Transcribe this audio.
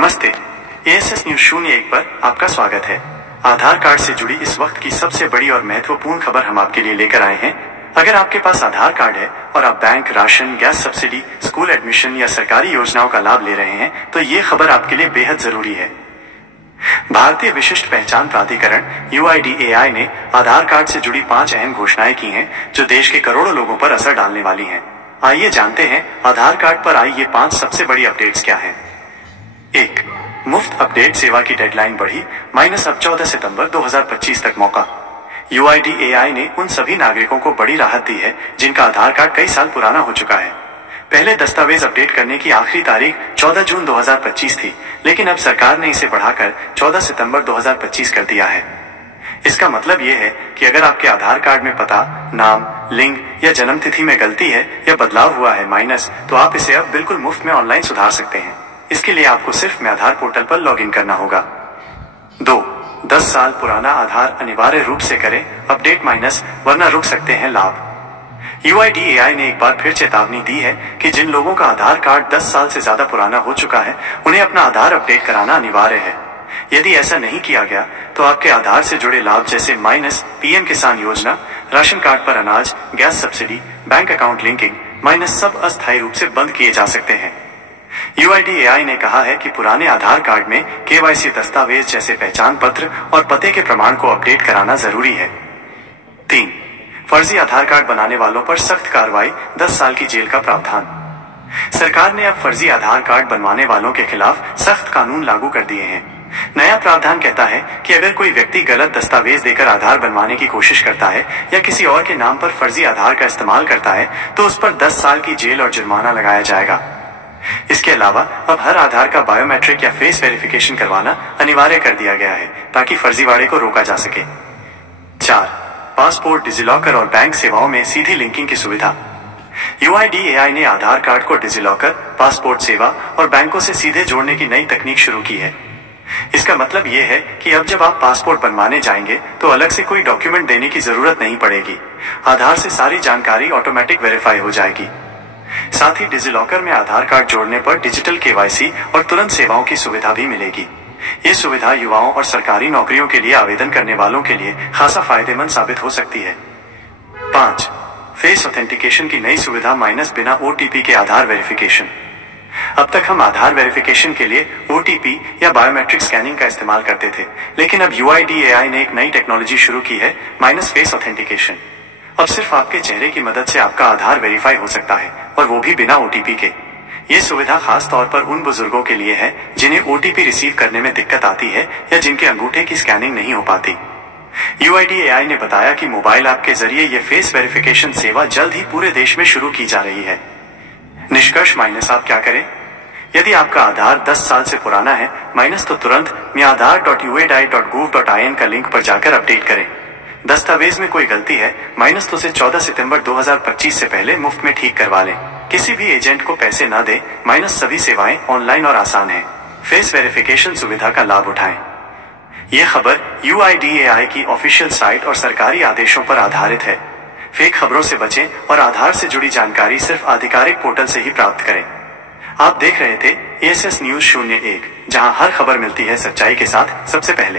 नमस्ते। ASS news 01 पर आपका स्वागत है। आधार कार्ड से जुड़ी इस वक्त की सबसे बड़ी और महत्वपूर्ण खबर हम आपके लिए लेकर आए हैं। अगर आपके पास आधार कार्ड है और आप bank, ration, gas subsidy, school admission या सरकारी योजनाओं का लाभ ले रहे हैं तो ये खबर आपके लिए बेहद जरूरी है। भारतीय विशिष्ट पहचान प्राधिकरण UIDAI ने आधार कार्ड से जुड़ी 5 अहम घोषणाएं की हैं जो देश के करोड़ों लोगों पर असर डालने वाली हैं। आइए जानते हैं आधार कार्ड पर आई ये 5 सबसे बड़ी अपडेट्स क्या हैं। 1. मुफ्त अपडेट सेवा की डेडलाइन बढ़ी, अब 14 सितंबर 2025 तक मौका। UIDAI ने उन सभी नागरिकों को बड़ी राहत दी है जिनका आधार कार्ड कई साल पुराना हो चुका है। पहले दस्तावेज अपडेट करने की आखिरी तारीख 14 जून 2025 थी, लेकिन अब सरकार ने इसे बढ़ाकर 14 सितंबर 2025 कर दिया है। इसका मतलब ये है कि अगर आपके आधार कार्ड में पता, नाम, लिंग या जन्म तिथि में गलती है या बदलाव हुआ है माइनस, तो आप इसे अब बिल्कुल मुफ्त में ऑनलाइन सुधार सकते हैं। इसके लिए आपको सिर्फ मैं आधार पोर्टल पर लॉगिन करना होगा। 2. 10 साल पुराना आधार अनिवार्य रूप से करें अपडेट माइनस, वरना रुक सकते हैं लाभ। UIDAI ने एक बार फिर चेतावनी दी है कि जिन लोगों का आधार कार्ड 10 साल से ज्यादा पुराना हो चुका है उन्हें अपना आधार अपडेट कराना अनिवार्य है। यदि ऐसा नहीं किया गया तो आपके आधार से जुड़े लाभ जैसे माइनस PM किसान योजना, राशन कार्ड पर अनाज, gas subsidy, bank account linking minus सब अस्थायी रूप से बंद किए जा सकते हैं। UIDAI ने कहा है कि पुराने आधार कार्ड में KYC दस्तावेज जैसे पहचान पत्र और पते के प्रमाण को अपडेट कराना जरूरी है। 3. फर्जी आधार कार्ड बनाने वालों पर सख्त कार्रवाई, 10 साल की जेल का प्रावधान। सरकार ने अब फर्जी आधार कार्ड बनवाने वालों के खिलाफ सख्त कानून लागू कर दिए हैं। नया प्रावधान कहता है कि अगर कोई व्यक्ति गलत दस्तावेज देकर आधार बनवाने की कोशिश करता है या किसी और के नाम पर फर्जी आधार का इस्तेमाल करता है तो उस पर 10 साल की जेल और जुर्माना लगाया जाएगा। इसके अलावा अब हर आधार का बायोमेट्रिक या फेस वेरिफिकेशन करवाना अनिवार्य कर दिया गया है ताकि फर्जीवाड़े को रोका जा सके। 4. पासपोर्ट, डिजिलॉकर और बैंक सेवाओं में सीधी लिंकिंग की सुविधा। UIDAI ने आधार कार्ड को डिजिलॉकर, पासपोर्ट सेवा और बैंकों से सीधे जोड़ने की नई तकनीक शुरू की है। इसका मतलब ये है कि अब जब आप पासपोर्ट बनवाने जाएंगे तो अलग से कोई डॉक्यूमेंट देने की जरूरत नहीं पड़ेगी। आधार से सारी जानकारी ऑटोमेटिक वेरीफाई हो जाएगी। साथ ही डिजिलॉकर में आधार कार्ड जोड़ने पर डिजिटल KYC और तुरंत सेवाओं की सुविधा भी मिलेगी। ये सुविधा युवाओं और सरकारी नौकरियों के लिए आवेदन करने वालों के लिए खासा फायदेमंद साबित हो सकती है। 5. फेस ऑथेंटिकेशन की नई सुविधा माइनस बिना OTP के आधार वेरिफिकेशन। अब तक हम आधार वेरिफिकेशन के लिए OTP या बायोमेट्रिक स्कैनिंग का इस्तेमाल करते थे, लेकिन अब UIDAI ने एक नई टेक्नोलॉजी शुरू की है, माइनस फेस ऑथेंटिकेशन। अब सिर्फ आपके चेहरे की मदद से आपका आधार वेरीफाई हो सकता है और वो भी बिना OTP के। ये सुविधा खास तौर पर उन बुजुर्गों के लिए है जिन्हें OTP रिसीव करने में दिक्कत आती है या जिनके अंगूठे की स्कैनिंग नहीं हो पाती। UIDAI ने बताया कि मोबाइल ऐप के जरिए ये फेस वेरिफिकेशन सेवा जल्द ही पूरे देश में शुरू की जा रही है। निष्कर्ष माइनस, आप क्या करें? यदि आपका आधार 10 साल से पुराना है माइनस, तो तुरंत meaadhar.uidi.gov.in का लिंक पर जाकर अपडेट करें। दस्तावेज में कोई गलती है माइनस, तो उसे 14 सितंबर 2025 से पहले मुफ्त में ठीक करवा लें। किसी भी एजेंट को पैसे न दें माइनस, सभी सेवाएं ऑनलाइन और आसान हैं। फेस वेरिफिकेशन सुविधा का लाभ उठाएं। यह खबर UIDAI की ऑफिशियल साइट और सरकारी आदेशों पर आधारित है। फेक खबरों से बचें और आधार से जुड़ी जानकारी सिर्फ आधिकारिक पोर्टल से ही प्राप्त करें। आप देख रहे थे एएसएस न्यूज 01, जहां हर खबर मिलती है सच्चाई के साथ सबसे पहले।